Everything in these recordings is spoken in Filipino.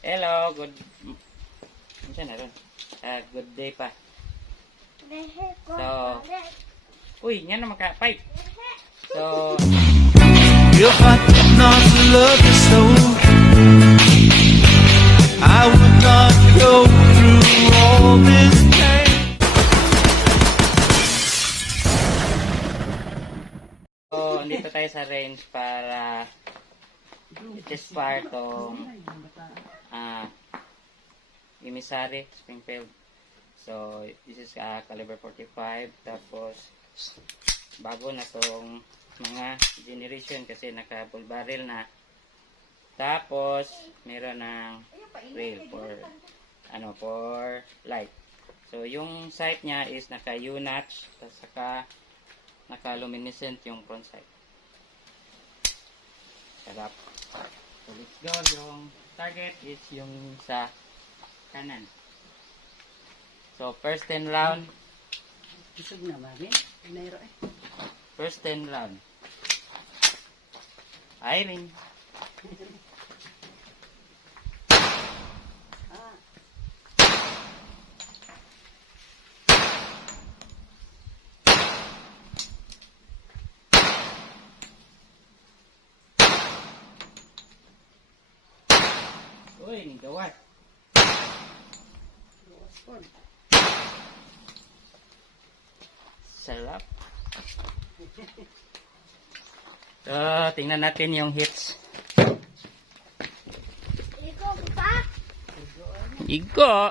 Hello, good day pa. So, uy, nga naman ka, pipe. So, if I did not love you so, I would not go through all this pain. dito tayo sa range para i-test fire tong Emisari Springfield. So, this is caliber 45. Tapos, bago na tong mga generation kasi naka-full barrel na. Tapos, meron ng rail for light. So, yung sight niya is naka-U-notch, tapos naka-luminescent yung front sight. Sarap. So, let's go. Yung target is yung sa kanan. So, first 10 round. Isog na ba, eh? Pinayro eh. First 10 round. Irene. Uy, ni gawat. Sarap. So, tingnan natin yung hits. Igo.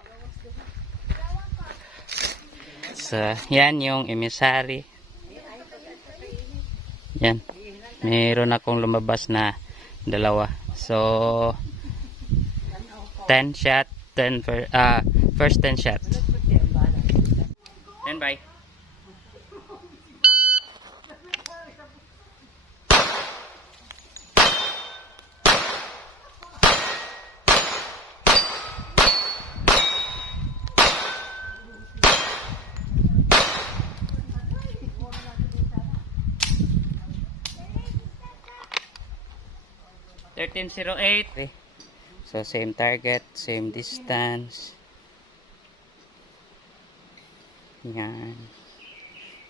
So, yan yung emisary. Yan. Meron akong lumabas na dalawa. So, 10 shot, first 10 shot. Stand by. .1308. So, same target, same distance. Yan.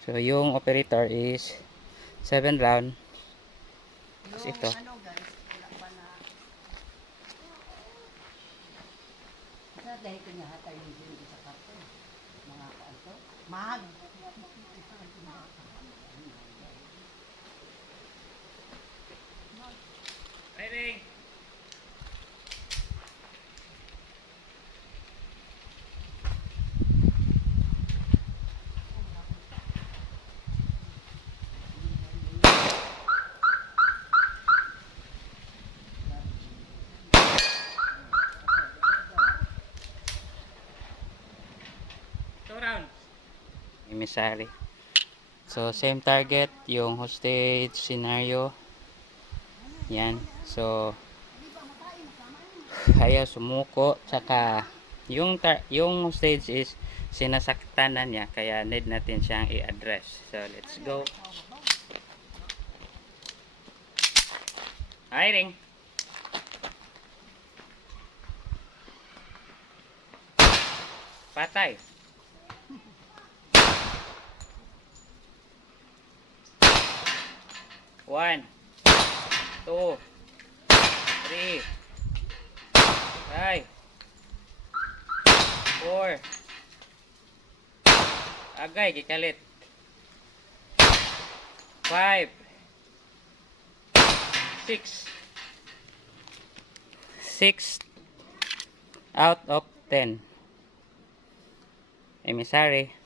So, yung operator is 7 round. Tapos ito. Ano guys, wala pa na. Dahil ko niya hatay yung dito sa karton. Mga kanto. Mahal. Firing. Emisary. So, same target, yung hostage scenario. Yan. So, ayaw sumuko. Tsaka, yung hostage is sinasaktan na niya. Kaya, need natin siyang i-address. So, let's go. Hiring. Patay. One, 2, 3, 5, 4. Agay, kikalit. 5, 6. 6 out of 10. Emisary.